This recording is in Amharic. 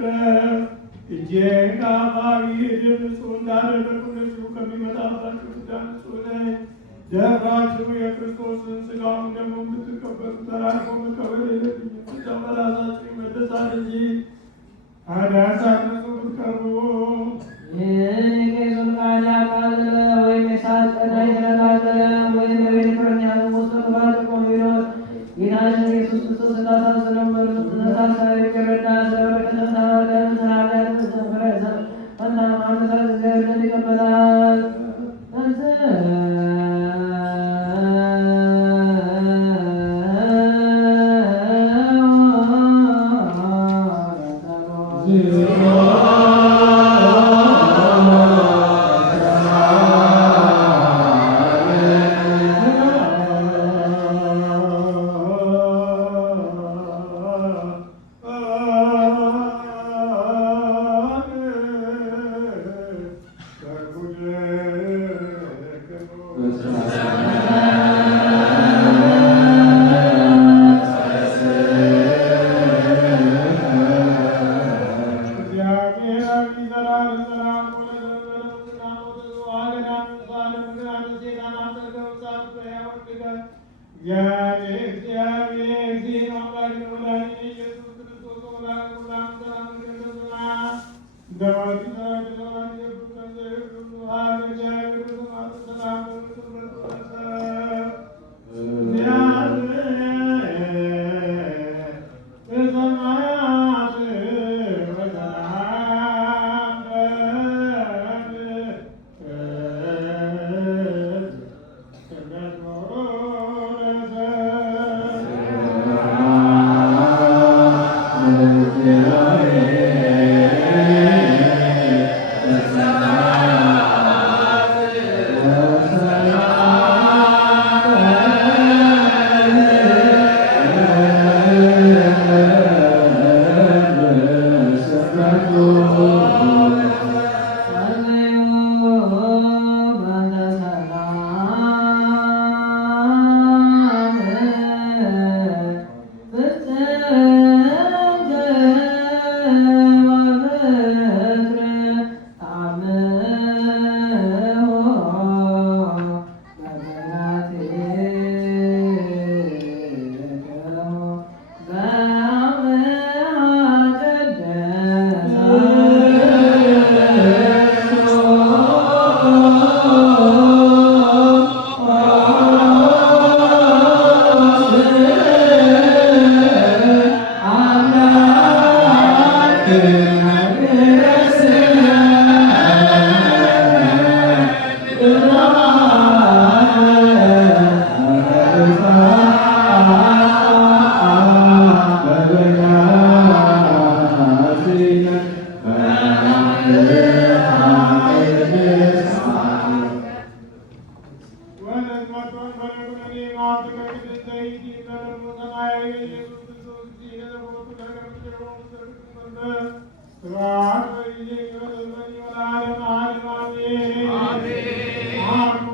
ቅረብ። እጄን ከአፋዊ ድብ ንጹሕ እንዳደረግሁ እንደዚሁ ከሚመጣባችሁ ፍዳ ንጹሕ ነኝ። ደፍራችሁ የክርስቶስን ሥጋውን ደግሞ የምትቀበሉ ተራርቆ መቀበል የለብኝም። ብቻ በራሳችሁ ይመለሳል እንጂ ኃጢአት ሳትነጹ ብትቀርቡ ይህን የቄሱን ቃል ያቃለለ ወይም የሳቀና የተነጋገረ ወይም በቤተ ክርስቲያን ውስጥ ክፋት ቆሞ ቢኖር ጌታችን ኢየሱስ ክርስቶስ እንዳሳዘነው በእርሱ ተነሳሳሪ ይረዳ ስለበረከትና ወደም ስራዳት ተሰፈረ ፈንታ ማነሳት እግዚአብሔር ይቀበላል። Amen.